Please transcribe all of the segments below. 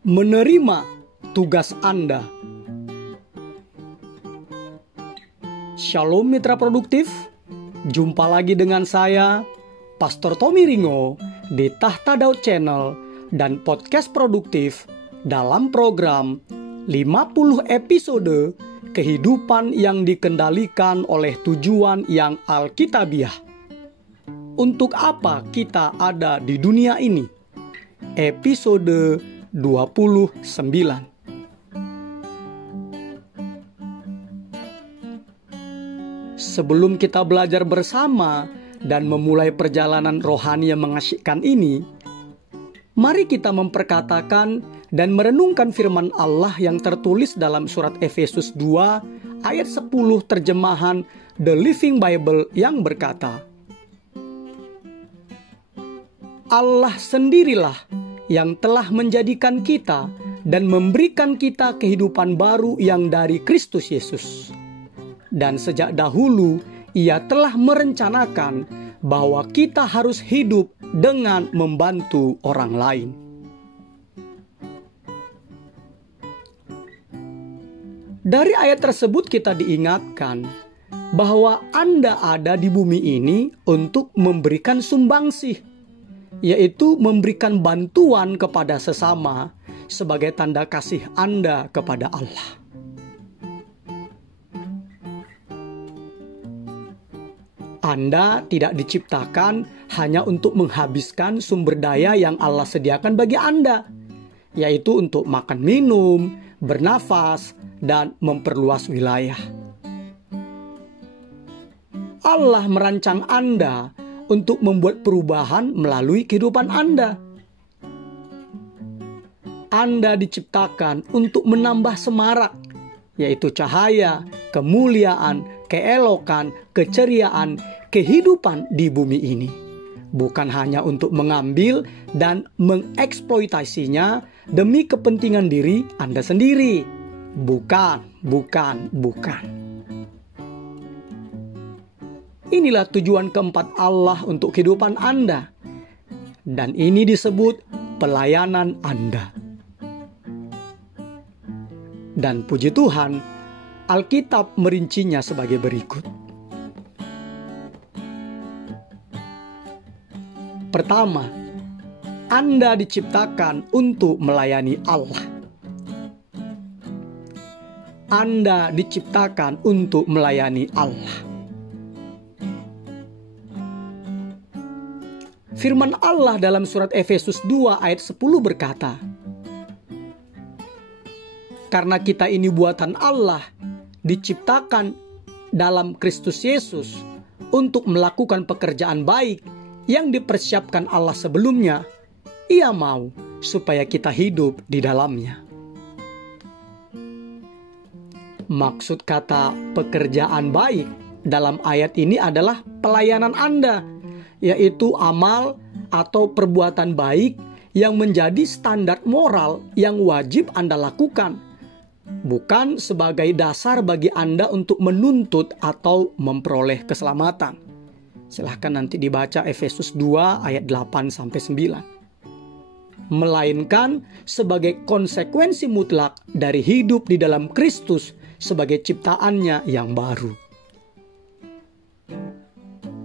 menerima tugas Anda. Shalom mitra produktif, jumpa lagi dengan saya, Pastor Tommy Ringo, di Tahta Daud Channel dan Podcast Produktif dalam program 50 episode kehidupan yang dikendalikan oleh tujuan yang alkitabiah. Untuk apa kita ada di dunia ini? Episode 29. Sebelum kita belajar bersama dan memulai perjalanan rohani yang mengasyikkan ini, mari kita memperkatakan dan merenungkan firman Allah yang tertulis dalam surat Efesus 2 ayat 10 terjemahan The Living Bible yang berkata, Allah sendirilah yang telah menjadikan kita dan memberikan kita kehidupan baru yang dari Kristus Yesus. Dan sejak dahulu Ia telah merencanakan bahwa kita harus hidup dengan membantu orang lain. Dari ayat tersebut kita diingatkan bahwa Anda ada di bumi ini untuk memberikan sumbangsih, yaitu memberikan bantuan kepada sesama sebagai tanda kasih Anda kepada Allah. Anda tidak diciptakan hanya untuk menghabiskan sumber daya yang Allah sediakan bagi Anda, yaitu untuk makan minum, bernafas, dan memperluas wilayah. Allah merancang Anda untuk membuat perubahan melalui kehidupan Anda. Anda diciptakan untuk menambah semarak, yaitu cahaya, kemuliaan, keelokan, keceriaan, kehidupan di bumi ini. Bukan hanya untuk mengambil dan mengeksploitasinya demi kepentingan diri Anda sendiri. Bukan. Inilah tujuan keempat Allah untuk kehidupan Anda. Dan ini disebut pelayanan Anda. Dan puji Tuhan, Alkitab merincinya sebagai berikut. Pertama, Anda diciptakan untuk melayani Allah. Anda diciptakan untuk melayani Allah. Firman Allah dalam surat Efesus 2 ayat 10 berkata, karena kita ini buatan Allah, diciptakan dalam Kristus Yesus untuk melakukan pekerjaan baik yang dipersiapkan Allah sebelumnya. Ia mau supaya kita hidup di dalamnya. Maksud kata pekerjaan baik dalam ayat ini adalah pelayanan Anda, yaitu amal atau perbuatan baik yang menjadi standar moral yang wajib Anda lakukan, bukan sebagai dasar bagi Anda untuk menuntut atau memperoleh keselamatan. Silahkan nanti dibaca Efesus 2 ayat 8-9. Melainkan sebagai konsekuensi mutlak dari hidup di dalam Kristus sebagai ciptaannya yang baru.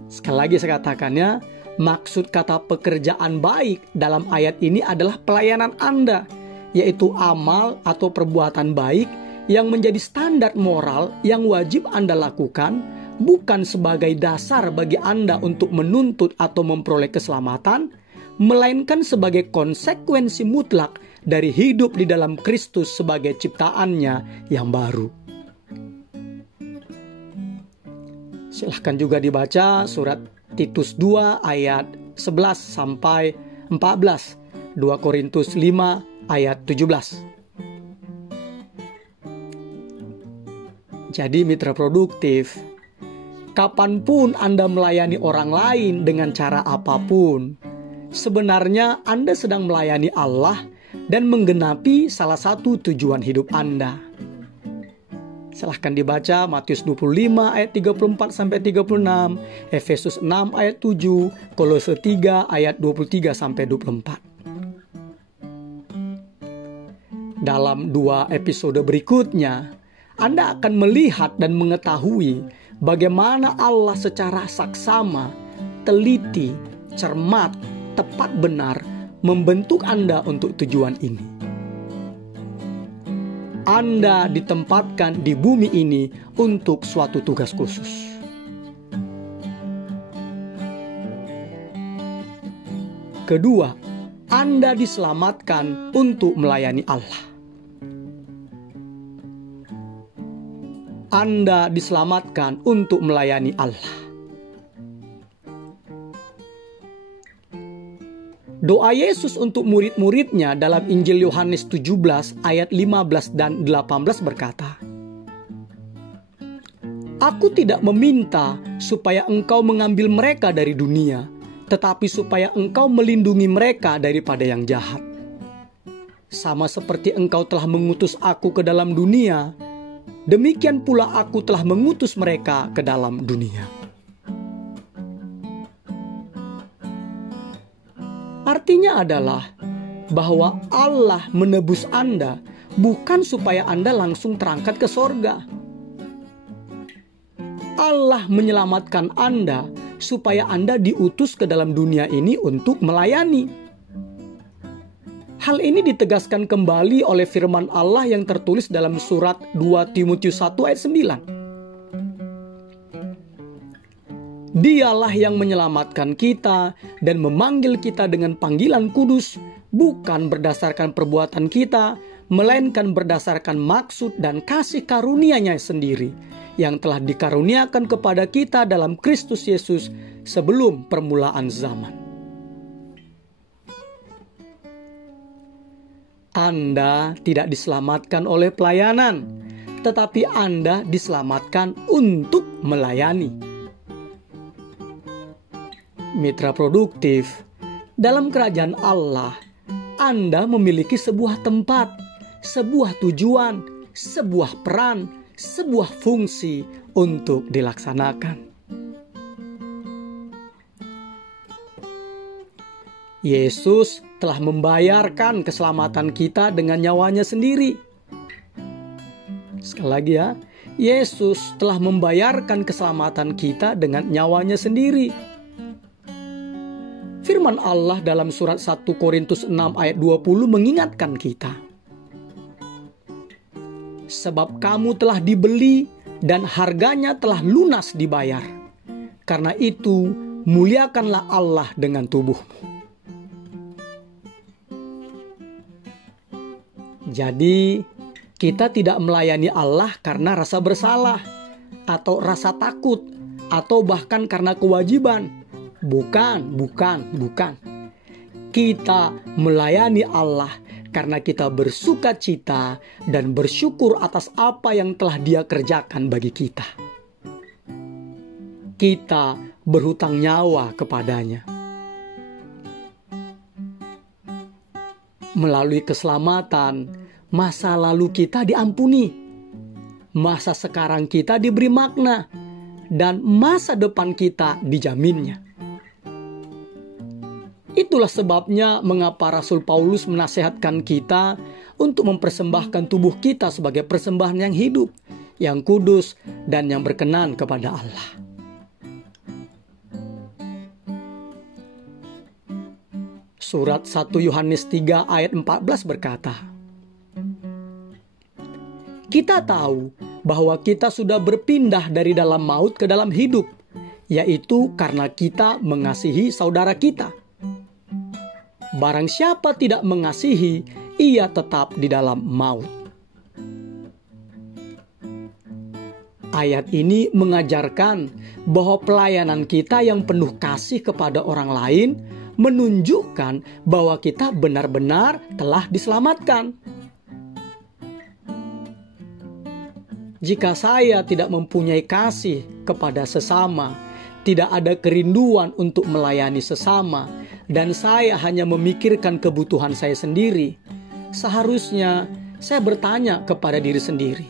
Sekali lagi saya katakannya, maksud kata pekerjaan baik dalam ayat ini adalah pelayanan Anda, yaitu amal atau perbuatan baik yang menjadi standar moral yang wajib Anda lakukan, bukan sebagai dasar bagi Anda untuk menuntut atau memperoleh keselamatan, melainkan sebagai konsekuensi mutlak dari hidup di dalam Kristus sebagai ciptaannya yang baru. Silahkan juga dibaca surat Titus 2 ayat 11-14, 2 Korintus 5 ayat 17. Jadi mitra produktif, kapanpun Anda melayani orang lain dengan cara apapun, sebenarnya Anda sedang melayani Allah dan menggenapi salah satu tujuan hidup Anda. Silahkan dibaca Matius 25 ayat 34-36, Efesus 6 ayat 7, Kolose 3 ayat 23-24. Dalam 2 episode berikutnya, Anda akan melihat dan mengetahui bagaimana Allah secara saksama, teliti, cermat, tepat benar membentuk Anda untuk tujuan ini. Anda ditempatkan di bumi ini untuk suatu tugas khusus. Kedua, Anda diselamatkan untuk melayani Allah. Anda diselamatkan untuk melayani Allah. Doa Yesus untuk murid-muridnya dalam Injil Yohanes 17 ayat 15 dan 18 berkata, "Aku tidak meminta supaya engkau mengambil mereka dari dunia, tetapi supaya engkau melindungi mereka daripada yang jahat. Sama seperti engkau telah mengutus aku ke dalam dunia, demikian pula aku telah mengutus mereka ke dalam dunia." Artinya adalah bahwa Allah menebus Anda bukan supaya Anda langsung terangkat ke sorga. Allah menyelamatkan Anda supaya Anda diutus ke dalam dunia ini untuk melayani. Hal ini ditegaskan kembali oleh firman Allah yang tertulis dalam surat 2 Timotius 1 ayat 9. Dialah yang menyelamatkan kita dan memanggil kita dengan panggilan kudus, bukan berdasarkan perbuatan kita, melainkan berdasarkan maksud dan kasih karunia-Nya sendiri, yang telah dikaruniakan kepada kita dalam Kristus Yesus sebelum permulaan zaman. Anda tidak diselamatkan oleh pelayanan, tetapi Anda diselamatkan untuk melayani. Mitra produktif, dalam kerajaan Allah, Anda memiliki sebuah tempat, sebuah tujuan, sebuah peran, sebuah fungsi untuk dilaksanakan. Yesus telah membayarkan keselamatan kita dengan nyawanya sendiri. Sekali lagi ya, Yesus telah membayarkan keselamatan kita dengan nyawanya sendiri. Firman Allah dalam surat 1 Korintus 6 ayat 20 mengingatkan kita. Sebab kamu telah dibeli dan harganya telah lunas dibayar. Karena itu muliakanlah Allah dengan tubuhmu. Jadi kita tidak melayani Allah karena rasa bersalah, atau rasa takut, atau bahkan karena kewajiban. Bukan. Kita melayani Allah karena kita bersuka cita dan bersyukur atas apa yang telah Dia kerjakan bagi kita. Kita berhutang nyawa kepadanya. Melalui keselamatan, masa lalu kita diampuni. Masa sekarang kita diberi makna. Dan masa depan kita dijaminnya. Itulah sebabnya mengapa Rasul Paulus menasihatkan kita untuk mempersembahkan tubuh kita sebagai persembahan yang hidup, yang kudus, dan yang berkenan kepada Allah. Surat 1 Yohanes 3 ayat 14 berkata, "Kita tahu bahwa kita sudah berpindah dari dalam maut ke dalam hidup, yaitu karena kita mengasihi saudara kita. Barang siapa tidak mengasihi, ia tetap di dalam maut." Ayat ini mengajarkan bahwa pelayanan kita yang penuh kasih kepada orang lain menunjukkan bahwa kita benar-benar telah diselamatkan. Jika saya tidak mempunyai kasih kepada sesama, tidak ada kerinduan untuk melayani sesama, dan saya hanya memikirkan kebutuhan saya sendiri, seharusnya saya bertanya kepada diri sendiri,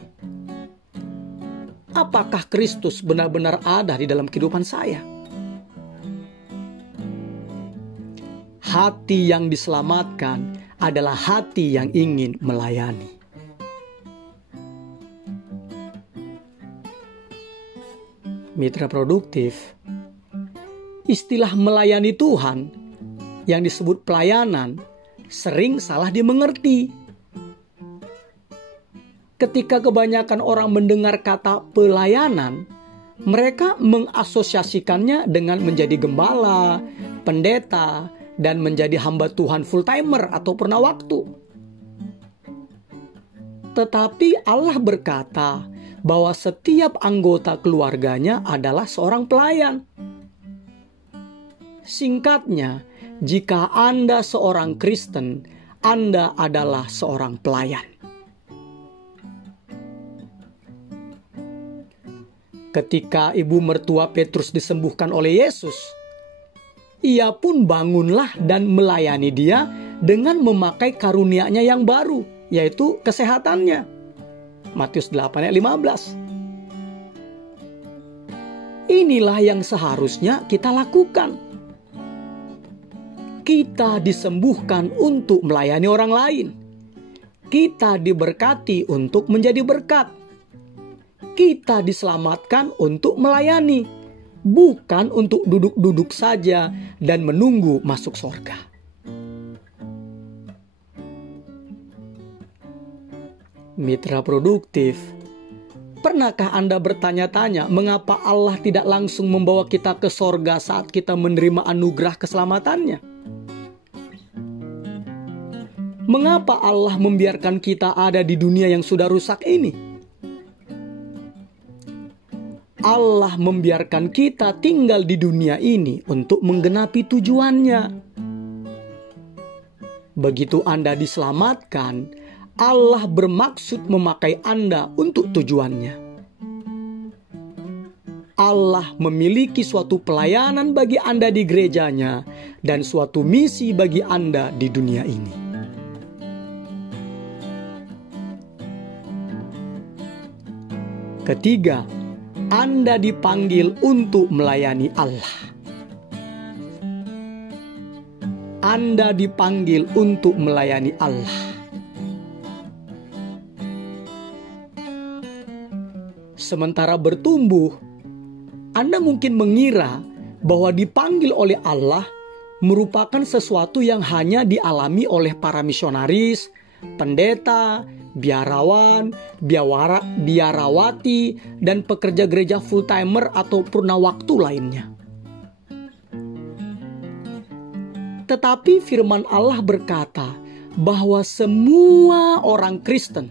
apakah Kristus benar-benar ada di dalam kehidupan saya? Hati yang diselamatkan adalah hati yang ingin melayani. Mitra produktif, istilah melayani Tuhan yang disebut pelayanan sering salah dimengerti. Ketika kebanyakan orang mendengar kata pelayanan, mereka mengasosiasikannya dengan menjadi gembala, pendeta, dan menjadi hamba Tuhan full-timer atau purna waktu. Tetapi Allah berkata bahwa setiap anggota keluarganya adalah seorang pelayan. Singkatnya, jika Anda seorang Kristen, Anda adalah seorang pelayan. Ketika ibu mertua Petrus disembuhkan oleh Yesus, ia pun bangunlah dan melayani dia dengan memakai karunia-Nya yang baru, yaitu kesehatannya. Matius 8 ayat 15. Inilah yang seharusnya kita lakukan. Kita disembuhkan untuk melayani orang lain. Kita diberkati untuk menjadi berkat. Kita diselamatkan untuk melayani, bukan untuk duduk-duduk saja dan menunggu masuk surga. Mitra produktif, pernahkah Anda bertanya-tanya mengapa Allah tidak langsung membawa kita ke surga saat kita menerima anugerah keselamatannya? Mengapa Allah membiarkan kita ada di dunia yang sudah rusak ini? Allah membiarkan kita tinggal di dunia ini untuk menggenapi tujuannya. Begitu Anda diselamatkan, Allah bermaksud memakai Anda untuk tujuannya. Allah memiliki suatu pelayanan bagi Anda di gerejanya dan suatu misi bagi Anda di dunia ini. Ketiga, Anda dipanggil untuk melayani Allah. Anda dipanggil untuk melayani Allah. Sementara bertumbuh, Anda mungkin mengira bahwa dipanggil oleh Allah merupakan sesuatu yang hanya dialami oleh para misionaris, pendeta, biarawan, biarawati, dan pekerja gereja full-timer atau purna waktu lainnya. Tetapi firman Allah berkata bahwa semua orang Kristen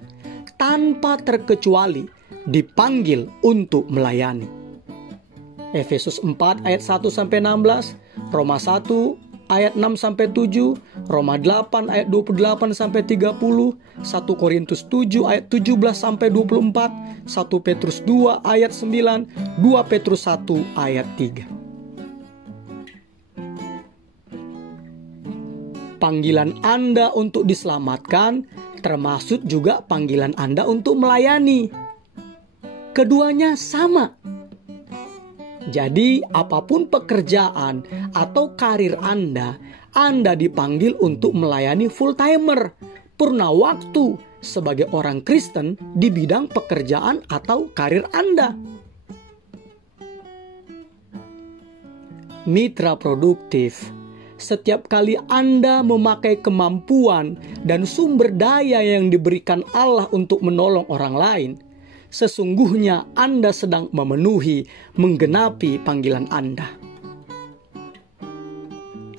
tanpa terkecuali dipanggil untuk melayani. Efesus 4 ayat 1-16, Roma 1 ayat 6-7, Roma 8 ayat 28-30, 1 Korintus 7 ayat 17-24, 1 Petrus 2 ayat 9, 2 Petrus 1 ayat 3. Panggilan Anda untuk diselamatkan termasuk juga panggilan Anda untuk melayani. Keduanya sama. Jadi, apapun pekerjaan atau karir Anda dipanggil untuk melayani full-timer, purna waktu, sebagai orang Kristen di bidang pekerjaan atau karir Anda. Mitra produktif, setiap kali Anda memakai kemampuan dan sumber daya yang diberikan Allah untuk menolong orang lain, sesungguhnya Anda sedang menggenapi panggilan Anda.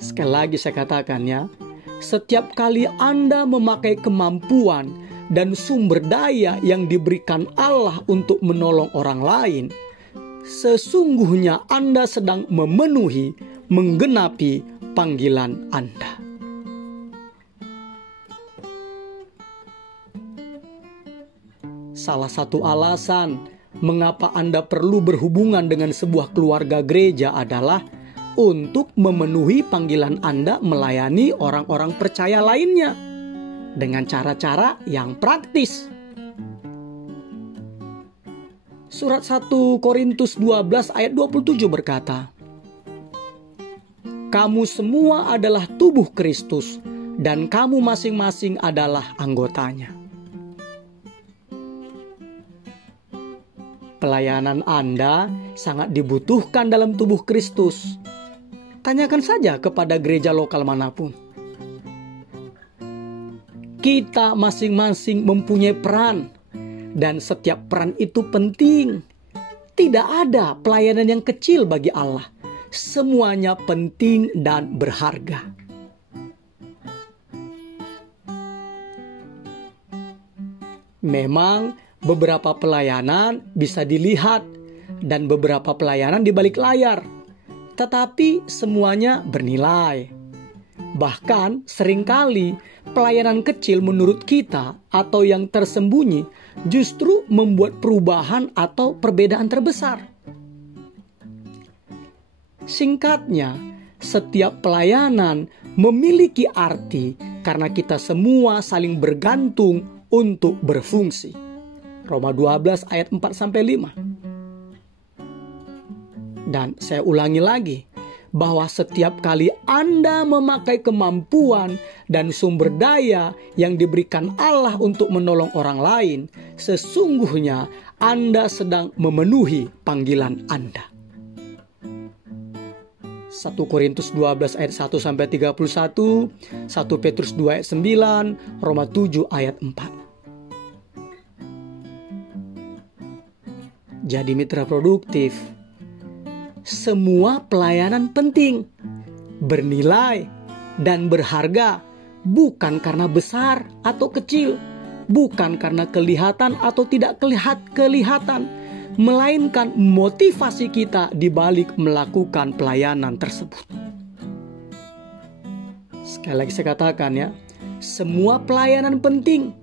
Sekali lagi saya katakan ya, setiap kali Anda memakai kemampuan dan sumber daya yang diberikan Allah untuk menolong orang lain, sesungguhnya Anda sedang menggenapi panggilan Anda. Salah satu alasan mengapa Anda perlu berhubungan dengan sebuah keluarga gereja adalah untuk memenuhi panggilan Anda melayani orang-orang percaya lainnya dengan cara-cara yang praktis. Surat 1 Korintus 12 ayat 27 berkata, "Kamu semua adalah tubuh Kristus dan kamu masing-masing adalah anggotanya. Pelayanan Anda sangat dibutuhkan dalam tubuh Kristus. Tanyakan saja kepada gereja lokal manapun. Kita masing-masing mempunyai peran, dan setiap peran itu penting. Tidak ada pelayanan yang kecil bagi Allah. Semuanya penting dan berharga. Memang beberapa pelayanan bisa dilihat dan beberapa pelayanan di balik layar, tetapi semuanya bernilai. Bahkan seringkali pelayanan kecil menurut kita atau yang tersembunyi justru membuat perubahan atau perbedaan terbesar. Singkatnya, setiap pelayanan memiliki arti karena kita semua saling bergantung untuk berfungsi. Roma 12 ayat 4-5. Dan saya ulangi lagi, bahwa setiap kali Anda memakai kemampuan dan sumber daya yang diberikan Allah untuk menolong orang lain, sesungguhnya Anda sedang memenuhi panggilan Anda. 1 Korintus 12 ayat 1-31, 1 Petrus 2 ayat 9, Roma 7 ayat 4. Jadi mitra produktif, semua pelayanan penting, bernilai, dan berharga, bukan karena besar atau kecil, bukan karena kelihatan atau tidak kelihatan, melainkan motivasi kita di balik melakukan pelayanan tersebut. Sekali lagi saya katakan ya, semua pelayanan penting,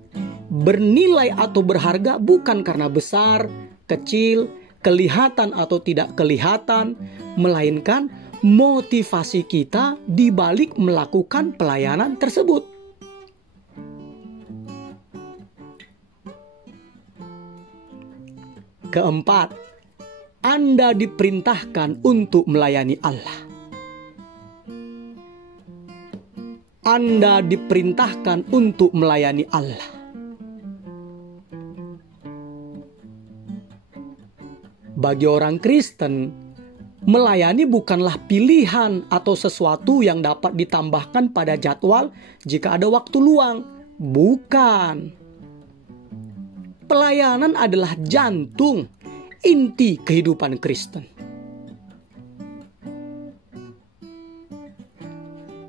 bernilai atau berharga bukan karena besar, kecil, kelihatan atau tidak kelihatan, melainkan motivasi kita di balik melakukan pelayanan tersebut. Keempat, Anda diperintahkan untuk melayani Allah. Anda diperintahkan untuk melayani Allah. Bagi orang Kristen, melayani bukanlah pilihan atau sesuatu yang dapat ditambahkan pada jadwal jika ada waktu luang. Bukan. Pelayanan adalah jantung, inti kehidupan Kristen.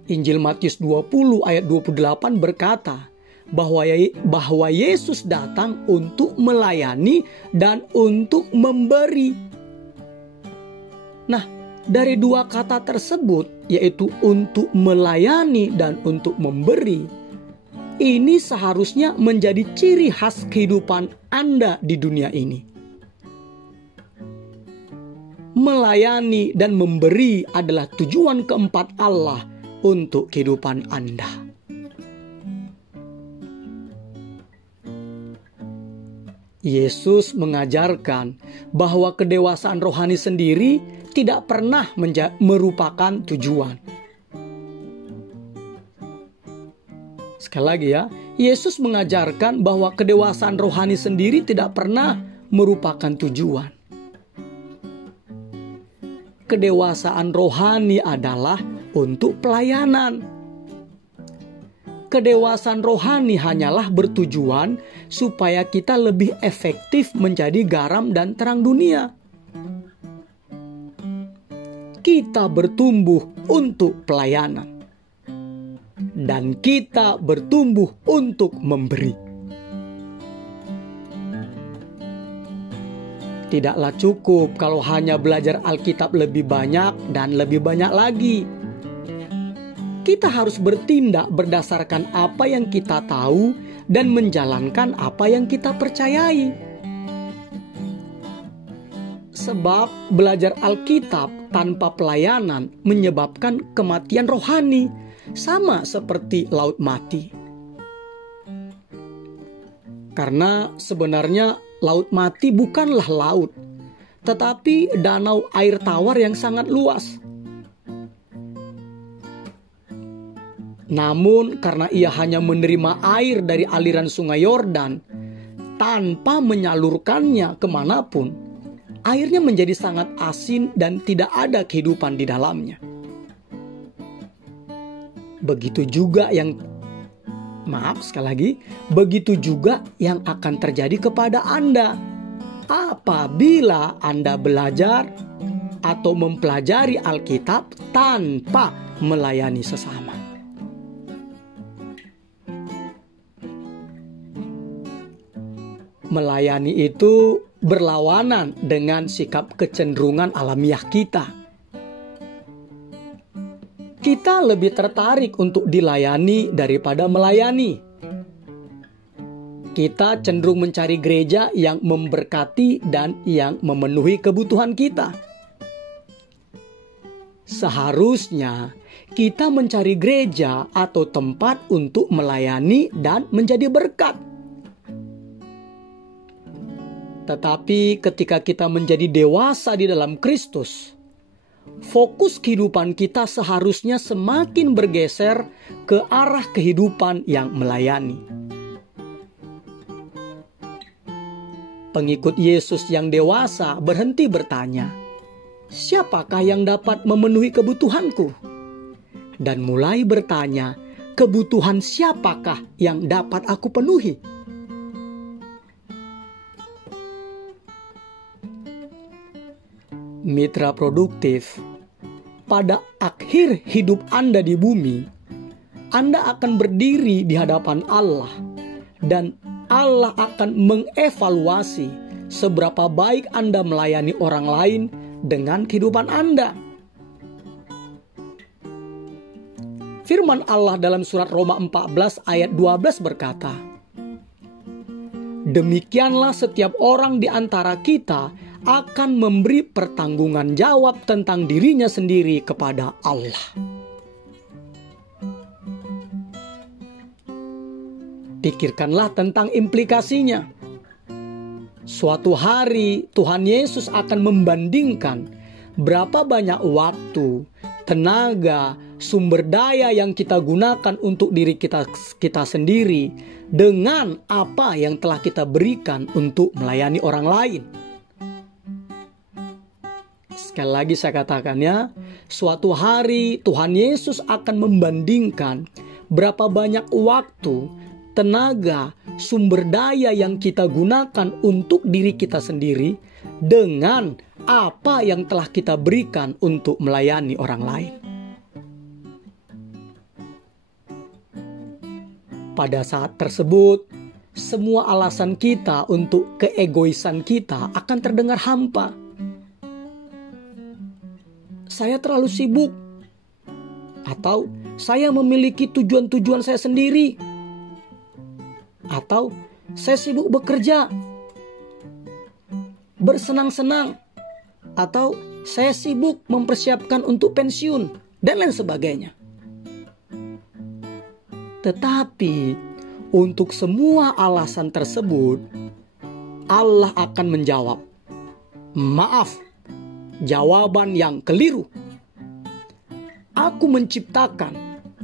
Injil Matius 20 ayat 28 berkata, bahwa Yesus datang untuk melayani dan untuk memberi. Nah, dari dua kata tersebut, yaitu untuk melayani dan untuk memberi, ini seharusnya menjadi ciri khas kehidupan Anda di dunia ini. Melayani dan memberi adalah tujuan keempat Allah untuk kehidupan Anda. Yesus mengajarkan bahwa kedewasaan rohani sendiri tidak pernah merupakan tujuan. Sekali lagi ya, Yesus mengajarkan bahwa kedewasaan rohani sendiri tidak pernah merupakan tujuan. Kedewasaan rohani adalah untuk pelayanan. Kedewasaan rohani hanyalah bertujuan supaya kita lebih efektif menjadi garam dan terang dunia. Kita bertumbuh untuk pelayanan, dan kita bertumbuh untuk memberi. Tidaklah cukup kalau hanya belajar Alkitab lebih banyak dan lebih banyak lagi. Kita harus bertindak berdasarkan apa yang kita tahu dan menjalankan apa yang kita percayai. Sebab belajar Alkitab tanpa pelayanan menyebabkan kematian rohani, sama seperti laut mati. Karena sebenarnya laut mati bukanlah laut, tetapi danau air tawar yang sangat luas. Namun karena ia hanya menerima air dari aliran sungai Yordan tanpa menyalurkannya kemanapun, airnya menjadi sangat asin dan tidak ada kehidupan di dalamnya. Begitu juga begitu juga yang akan terjadi kepada Anda apabila Anda belajar atau mempelajari Alkitab tanpa melayani sesama. Melayani itu berlawanan dengan sikap kecenderungan alamiah kita. Kita lebih tertarik untuk dilayani daripada melayani. Kita cenderung mencari gereja yang memberkati dan yang memenuhi kebutuhan kita. Seharusnya kita mencari gereja atau tempat untuk melayani dan menjadi berkat. Tetapi ketika kita menjadi dewasa di dalam Kristus, fokus kehidupan kita seharusnya semakin bergeser ke arah kehidupan yang melayani. Pengikut Yesus yang dewasa berhenti bertanya, "Siapakah yang dapat memenuhi kebutuhanku?" Dan mulai bertanya, "Kebutuhan siapakah yang dapat aku penuhi?" Mitra produktif, pada akhir hidup Anda di bumi, Anda akan berdiri di hadapan Allah dan Allah akan mengevaluasi seberapa baik Anda melayani orang lain dengan kehidupan Anda. Firman Allah dalam surat Roma 14 ayat 12 berkata, "Demikianlah setiap orang di antara kita akan memberi pertanggungan jawab tentang dirinya sendiri kepada Allah." Pikirkanlah tentang implikasinya. Suatu hari Tuhan Yesus akan membandingkan berapa banyak waktu, tenaga, sumber daya yang kita gunakan untuk diri kita sendiri dengan apa yang telah kita berikan untuk melayani orang lain. Sekali lagi saya katakan ya, suatu hari Tuhan Yesus akan membandingkan berapa banyak waktu, tenaga, sumber daya yang kita gunakan untuk diri kita sendiri dengan apa yang telah kita berikan untuk melayani orang lain. Pada saat tersebut, semua alasan kita untuk keegoisan kita akan terdengar hampa. Saya terlalu sibuk, atau saya memiliki tujuan-tujuan saya sendiri, atau saya sibuk bekerja, bersenang-senang, atau saya sibuk mempersiapkan untuk pensiun, dan lain sebagainya. Tetapi untuk semua alasan tersebut, Allah akan menjawab, "Maaf, jawaban yang keliru. Aku menciptakan,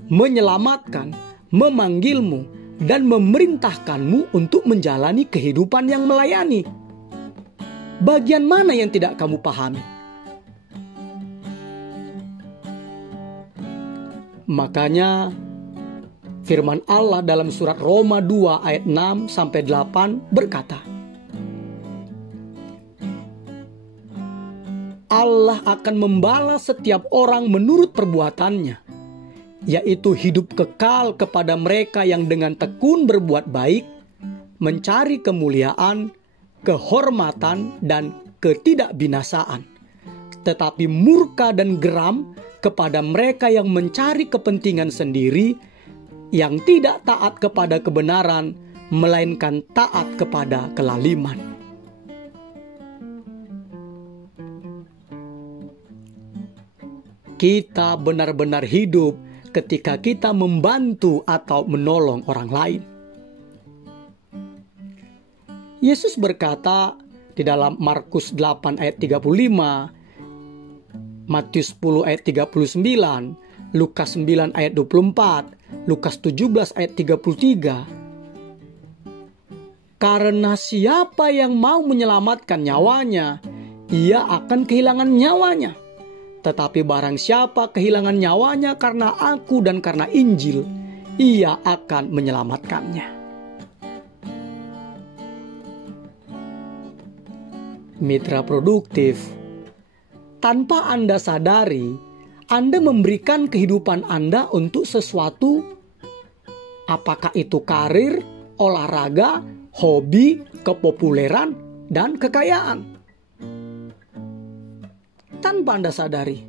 menyelamatkan, memanggilmu, dan memerintahkanmu untuk menjalani kehidupan yang melayani. Bagian mana yang tidak kamu pahami?" Makanya firman Allah dalam surat Roma 2 ayat 6-8 berkata, Allah akan membalas setiap orang menurut perbuatannya, yaitu hidup kekal kepada mereka yang dengan tekun berbuat baik, mencari kemuliaan, kehormatan, dan ketidakbinasaan. Tetapi murka dan geram kepada mereka yang mencari kepentingan sendiri, yang tidak taat kepada kebenaran, melainkan taat kepada kelaliman. Kita benar-benar hidup ketika kita membantu atau menolong orang lain. Yesus berkata di dalam Markus 8 ayat 35, Matius 10 ayat 39, Lukas 9 ayat 24, Lukas 17 ayat 33. Karena siapa yang mau menyelamatkan nyawanya, ia akan kehilangan nyawanya. Tetapi barang siapa kehilangan nyawanya karena aku dan karena Injil, ia akan menyelamatkannya. Mitra produktif, tanpa Anda sadari, Anda memberikan kehidupan Anda untuk sesuatu, apakah itu karir, olahraga, hobi, kepopuleran, dan kekayaan. Tanpa Anda sadari,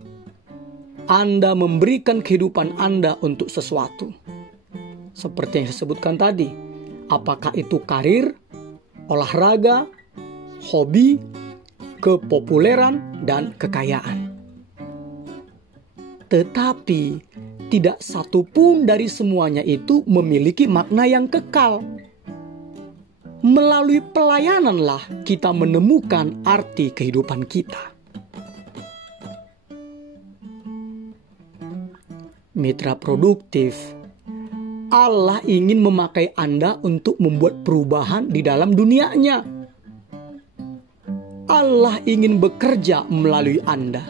Anda memberikan kehidupan Anda untuk sesuatu. Seperti yang saya sebutkan tadi, apakah itu karir, olahraga, hobi, kepopuleran, dan kekayaan. Tetapi tidak satu pun dari semuanya itu memiliki makna yang kekal. Melalui pelayananlah kita menemukan arti kehidupan kita. Mitra produktif, Allah ingin memakai Anda untuk membuat perubahan di dalam dunianya. Allah ingin bekerja melalui Anda.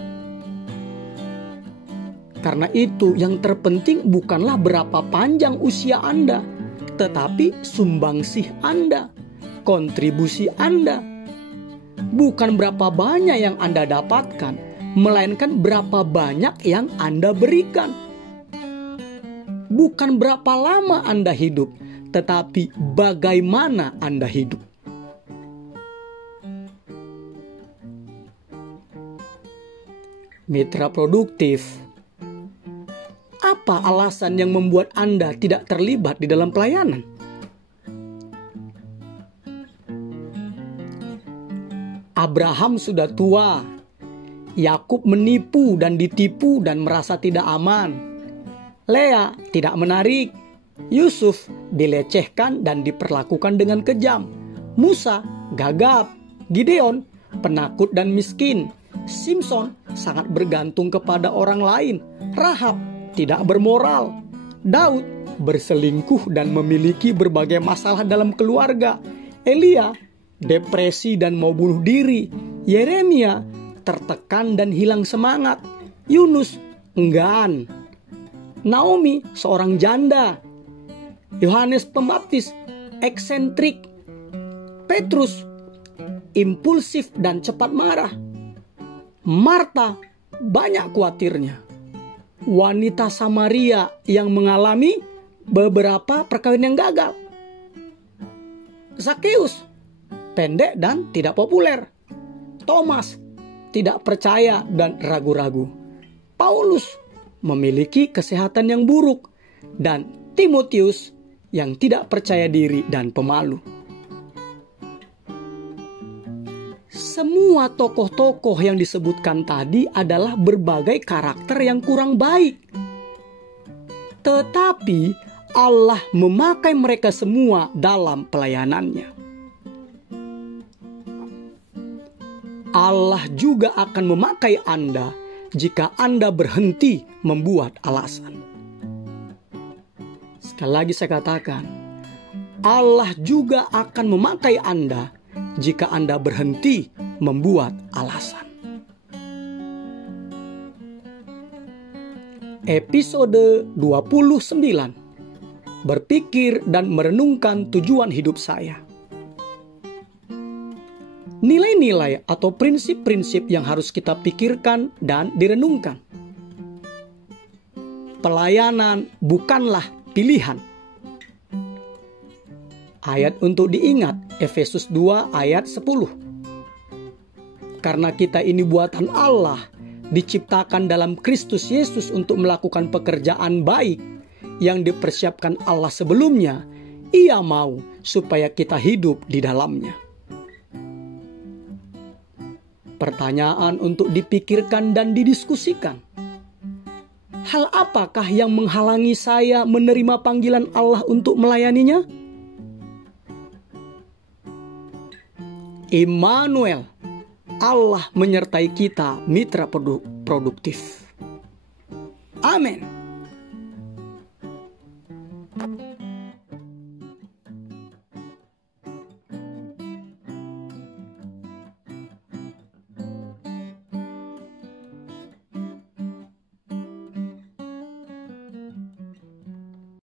Karena itu yang terpenting bukanlah berapa panjang usia Anda, tetapi sumbangsih Anda, kontribusi Anda. Bukan berapa banyak yang Anda dapatkan, melainkan berapa banyak yang Anda berikan. Bukan berapa lama Anda hidup, tetapi bagaimana Anda hidup. Mitra produktif, apa alasan yang membuat Anda tidak terlibat di dalam pelayanan? Abraham sudah tua, Yakub menipu dan ditipu dan merasa tidak aman. Lea tidak menarik, Yusuf dilecehkan dan diperlakukan dengan kejam. Musa gagap, Gideon penakut dan miskin, Simson sangat bergantung kepada orang lain, Rahab tidak bermoral, Daud berselingkuh dan memiliki berbagai masalah dalam keluarga, Elia depresi dan mau bunuh diri, Yeremia tertekan dan hilang semangat, Yunus enggan, Naomi seorang janda, Yohanes Pembaptis eksentrik, Petrus impulsif dan cepat marah, Marta banyak khawatirnya, wanita Samaria yang mengalami beberapa perkawinan yang gagal, Zakeus pendek dan tidak populer, Thomas tidak percaya dan ragu-ragu, Paulus memiliki kesehatan yang buruk, dan Timotius yang tidak percaya diri dan pemalu. Semua tokoh-tokoh yang disebutkan tadi adalah berbagai karakter yang kurang baik. Tetapi Allah memakai mereka semua dalam pelayanannya. Allah juga akan memakai Anda jika Anda berhenti membuat alasan. Sekali lagi saya katakan, Allah juga akan memakai Anda jika Anda berhenti membuat alasan. Episode 29. Berpikir dan merenungkan tujuan hidup saya. Nilai-nilai atau prinsip-prinsip yang harus kita pikirkan dan direnungkan. Pelayanan bukanlah pilihan. Ayat untuk diingat, Efesus 2 ayat 10. Karena kita ini buatan Allah, diciptakan dalam Kristus Yesus untuk melakukan pekerjaan baik yang dipersiapkan Allah sebelumnya, Ia mau supaya kita hidup di dalamnya. Pertanyaan untuk dipikirkan dan didiskusikan. Hal apakah yang menghalangi saya menerima panggilan Allah untuk melayaninya? Immanuel, Allah menyertai kita, mitra produktif. Amin.